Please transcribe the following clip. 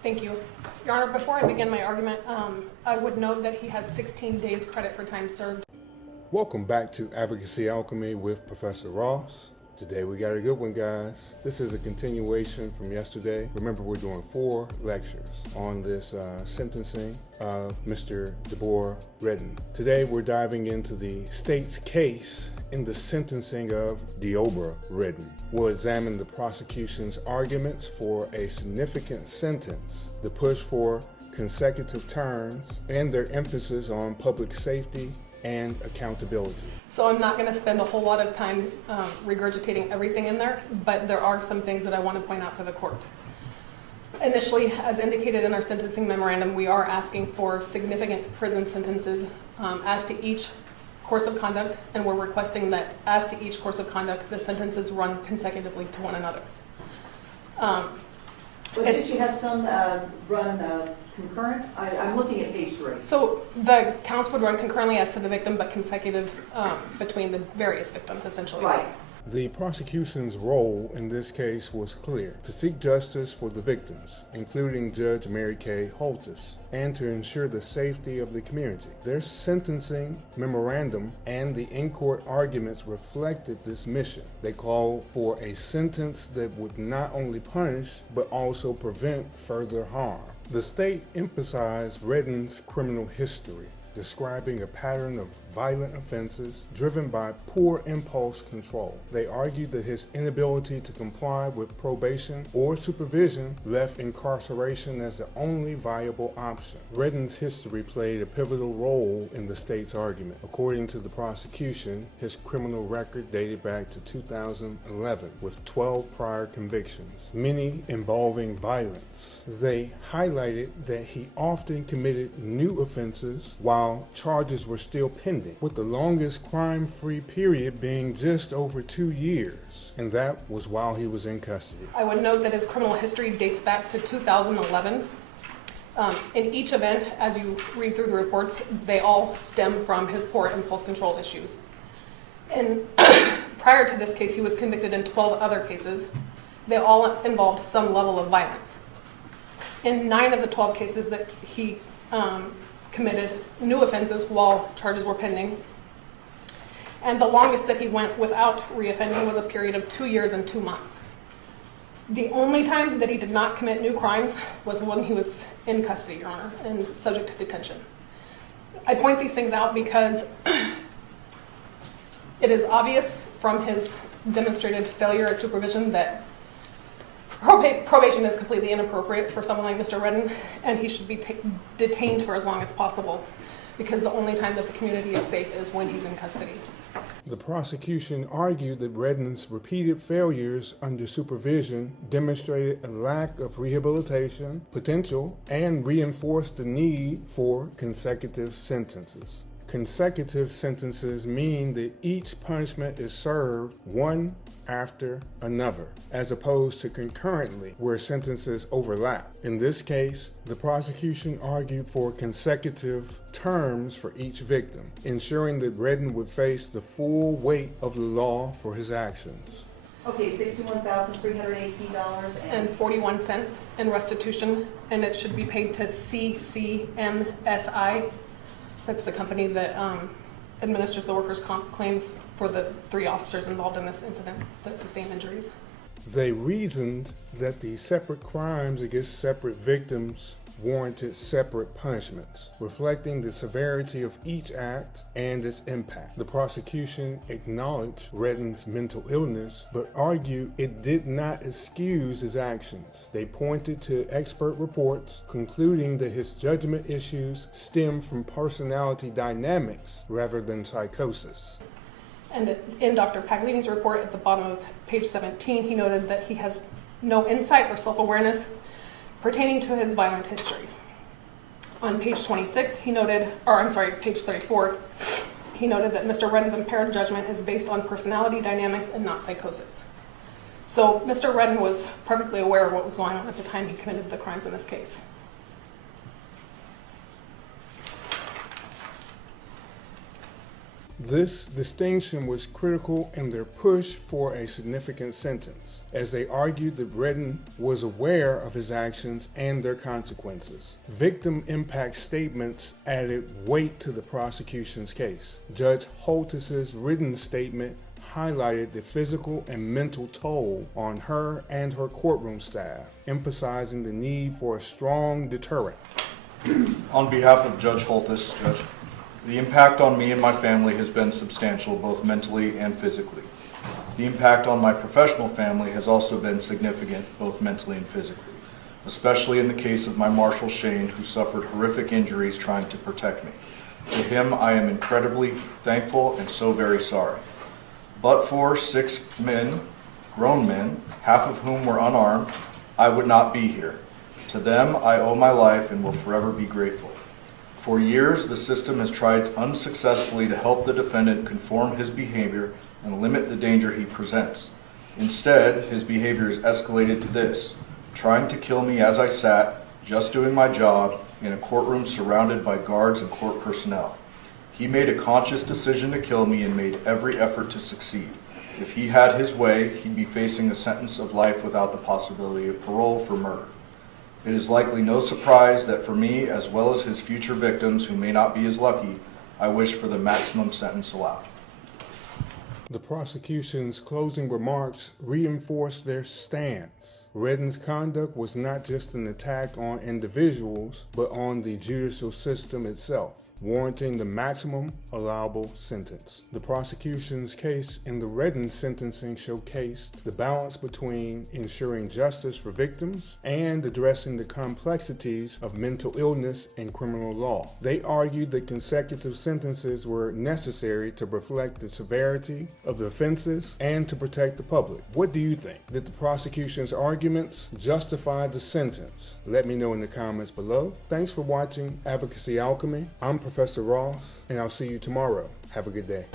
Thank you. Your Honor, before I begin my argument, I would note that he has 16 days credit for time served. Welcome back to Advocacy Alchemy with Professor Ross. Today we got a good one, guys. This is a continuation from yesterday. Remember, we're doing 4 lectures on this sentencing of Mr. Deobra Redden. Today we're diving into the state's case in the sentencing of Deobra Redden. We'll examine the prosecution's arguments for a significant sentence, the push for consecutive terms, and their emphasis on public safety and accountability. So I'm not going to spend a whole lot of time regurgitating everything in there, but there are some things that I want to point out for the court. Initially, as indicated in our sentencing memorandum, we are asking for significant prison sentences as to each course of conduct, and we're requesting that as to each course of conduct, the sentences run consecutively to one another. But did you have some run concurrent? I'm looking at page 3. So the counts would run concurrently as to the victim, but consecutive between the various victims, essentially. Right. The prosecution's role in this case was clear: to seek justice for the victims, including Judge Mary Kay Holtis, and to ensure the safety of the community. Their sentencing memorandum and the in-court arguments reflected this mission. They called for a sentence that would not only punish, but also prevent further harm. The state emphasized Redden's criminal history, describing a pattern of violent offenses driven by poor impulse control. They argued that his inability to comply with probation or supervision left incarceration as the only viable option. Redden's history played a pivotal role in the state's argument. According to the prosecution, his criminal record dated back to 2011 with 12 prior convictions, many involving violence. They highlighted that he often committed new offenses while charges were still pending, with the longest crime-free period being just over 2 years, and that was while he was in custody. I would note that his criminal history dates back to 2011. In each event, as you read through the reports, they all stem from his poor impulse control issues. And prior to this case, he was convicted in 12 other cases. They all involved some level of violence. In 9 of the 12 cases that he committed new offenses while charges were pending. And the longest that he went without reoffending was a period of 2 years and 2 months. The only time that he did not commit new crimes was when he was in custody, Your Honor, and subject to detention. I point these things out because it is obvious from his demonstrated failure at supervision that probation is completely inappropriate for someone like Mr. Redden, and he should be detained for as long as possible, because the only time that the community is safe is when he's in custody. The prosecution argued that Redden's repeated failures under supervision demonstrated a lack of rehabilitation potential and reinforced the need for consecutive sentences. Consecutive sentences mean that each punishment is served one after another, as opposed to concurrently, where sentences overlap. In this case, the prosecution argued for consecutive terms for each victim, ensuring that Redden would face the full weight of the law for his actions. Okay, $61,318 and 41 cents in restitution, and it should be paid to CCMSI. That's the company that administers the workers' comp claims for the 3 officers involved in this incident that sustained injuries. They reasoned that the separate crimes against separate victims warranted separate punishments, reflecting the severity of each act and its impact. The prosecution acknowledged Redden's mental illness, but argued it did not excuse his actions. They pointed to expert reports concluding that his judgment issues stem from personality dynamics rather than psychosis. And in Dr. Paglini's report at the bottom of page 17, he noted that he has no insight or self-awareness pertaining to his violent history. On page 26, page 34, he noted that Mr. Redden's impaired judgment is based on personality dynamics and not psychosis. So Mr. Redden was perfectly aware of what was going on at the time he committed the crimes in this case. This distinction was critical in their push for a significant sentence, as they argued that Redden was aware of his actions and their consequences. Victim impact statements added weight to the prosecution's case. Judge Holtis's written statement highlighted the physical and mental toll on her and her courtroom staff, emphasizing the need for a strong deterrent. On behalf of Judge Holtis, Judge, the impact on me and my family has been substantial, both mentally and physically. The impact on my professional family has also been significant, both mentally and physically, especially in the case of my Marshal Shane, who suffered horrific injuries trying to protect me. To him, I am incredibly thankful and so very sorry. But for 6 men, grown men, half of whom were unarmed, I would not be here. To them, I owe my life and will forever be grateful. For years, the system has tried unsuccessfully to help the defendant conform his behavior and limit the danger he presents. Instead, his behavior has escalated to this: trying to kill me as I sat, just doing my job, in a courtroom surrounded by guards and court personnel. He made a conscious decision to kill me and made every effort to succeed. If he had his way, he'd be facing a sentence of life without the possibility of parole for murder. It is likely no surprise that for me, as well as his future victims who may not be as lucky, I wish for the maximum sentence allowed. The prosecution's closing remarks reinforced their stance. Redden's conduct was not just an attack on individuals, but on the judicial system itself, warranting the maximum allowable sentence. The prosecution's case in the Redden sentencing showcased the balance between ensuring justice for victims and addressing the complexities of mental illness and criminal law. They argued that consecutive sentences were necessary to reflect the severity of the offenses and to protect the public. What do you think? Did the prosecution's arguments justify the sentence? Let me know in the comments below. Thanks for watching Advocacy Alchemy. I'm Professor Ross, and I'll see you tomorrow. Have a good day.